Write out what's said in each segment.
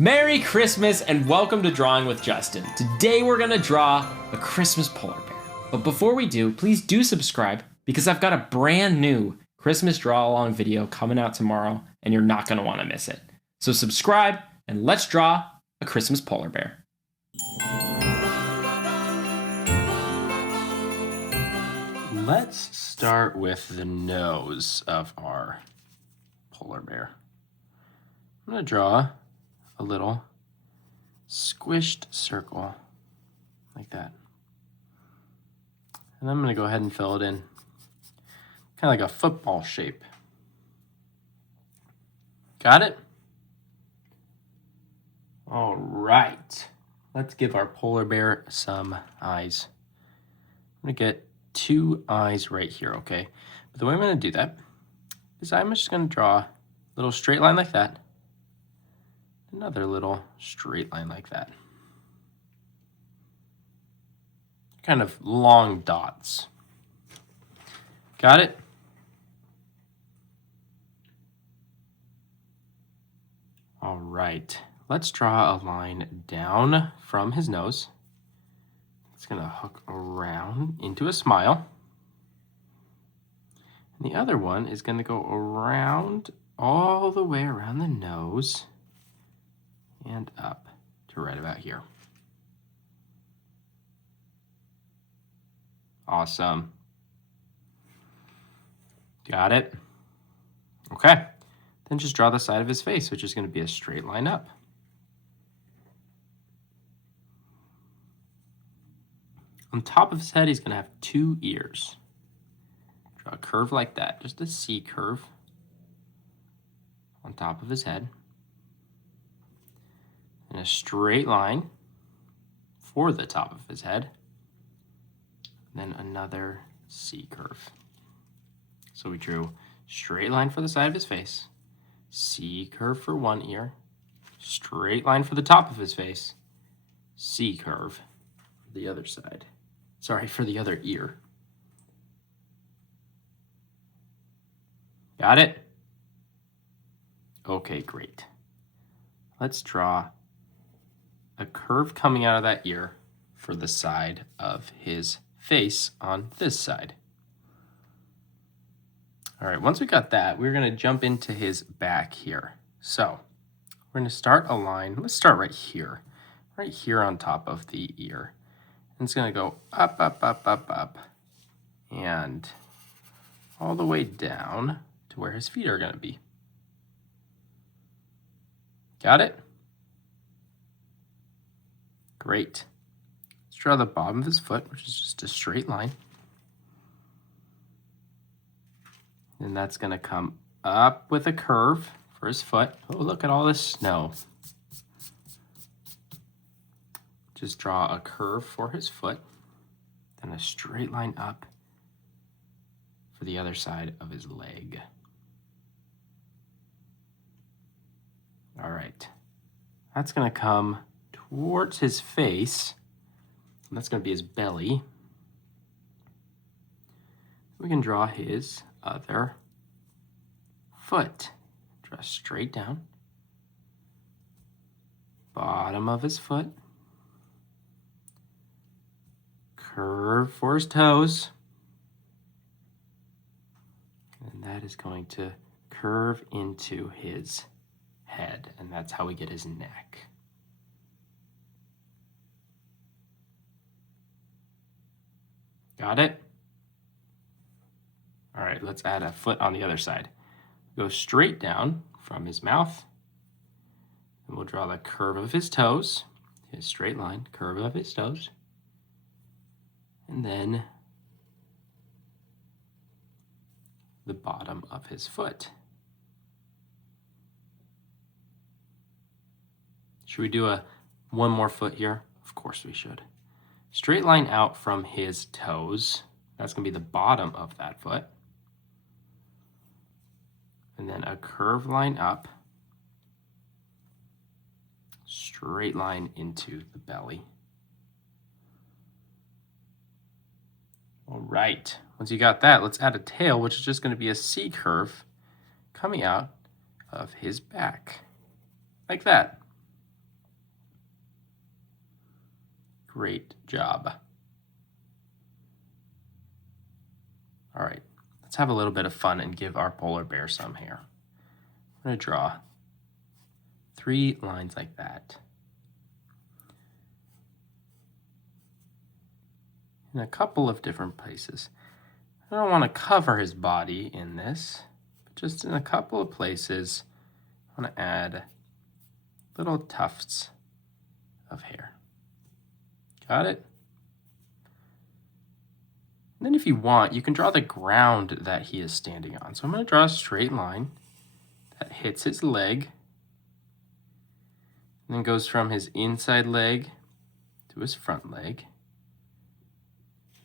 Merry Christmas and welcome to Drawing with Justin. Today we're gonna draw a Christmas polar bear. But before we do, please do subscribe because I've got a brand new Christmas draw along video coming out tomorrow and you're not gonna wanna miss it. So subscribe and let's draw a Christmas polar bear. Let's start with the nose of our polar bear. I'm gonna draw a little squished circle like that. And I'm going to go ahead and fill it in kind of like a football shape. Got it? All right. Let's give our polar bear some eyes. I'm going to get 2 eyes right here, okay? But the way I'm going to do that is I'm just going to draw a little straight line like that. Another little straight line like that. Kind of long dots. Got it? All right. Let's draw a line down from his nose. It's going to hook around into a smile. And the other one is going to go around all the way around the nose and up to right about here. Awesome. Got it? Okay. Then just draw the side of his face, which is going to be a straight line up. On top of his head, he's going to have 2 ears. Draw a curve like that, just a C curve on top of his head. And a straight line for the top of his head. Then another C curve. So we drew straight line for the side of his face, C curve for one ear, straight line for the top of his face, C curve for the other side. Sorry, for the other ear. Got it? Okay, great. Let's draw a curve coming out of that ear for the side of his face on this side. All right, once we got that, we're going to jump into his back here. So we're going to start a line. Let's start right here on top of the ear. And it's going to go up, up, up, up, up, and all the way down to where his feet are going to be. Got it? Great. Let's draw the bottom of his foot, which is just a straight line. And that's going to come up with a curve for his foot. Oh, look at all this snow. Just draw a curve for his foot, then a straight line up for the other side of his leg. All right. That's going to come towards his face. And that's going to be his belly. We can draw his other foot. Draw straight down. Bottom of his foot. Curve for his toes. And that is going to curve into his head. And that's how we get his neck. Got it? All right, let's add a foot on the other side. Go straight down from his mouth. And we'll draw the curve of his toes, his straight line, curve of his toes. And then the bottom of his foot. Should we do one more foot here? Of course we should. Straight line out from his toes. That's going to be the bottom of that foot. And then a curved line up. Straight line into the belly. All right. Once you got that, let's add a tail, which is just going to be a C curve coming out of his back. Like that. Great job. All right, let's have a little bit of fun and give our polar bear some hair. I'm going to draw 3 lines like that. In a couple of different places. I don't want to cover his body in this, but just in a couple of places, I want to add little tufts of hair. Got it? And then if you want, you can draw the ground that he is standing on. So I'm going to draw a straight line that hits his leg, and then goes from his inside leg to his front leg,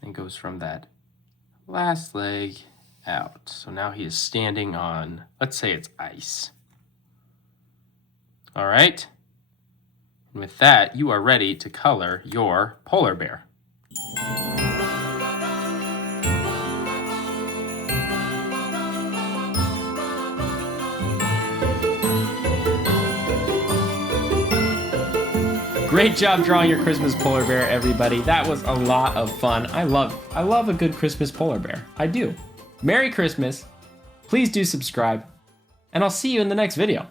and goes from that last leg out. So now he is standing on, let's say it's ice. All right? And with that, you are ready to color your polar bear. Great job drawing your Christmas polar bear, everybody. That was a lot of fun. I love a good Christmas polar bear. I do. Merry Christmas. Please do subscribe, and I'll see you in the next video.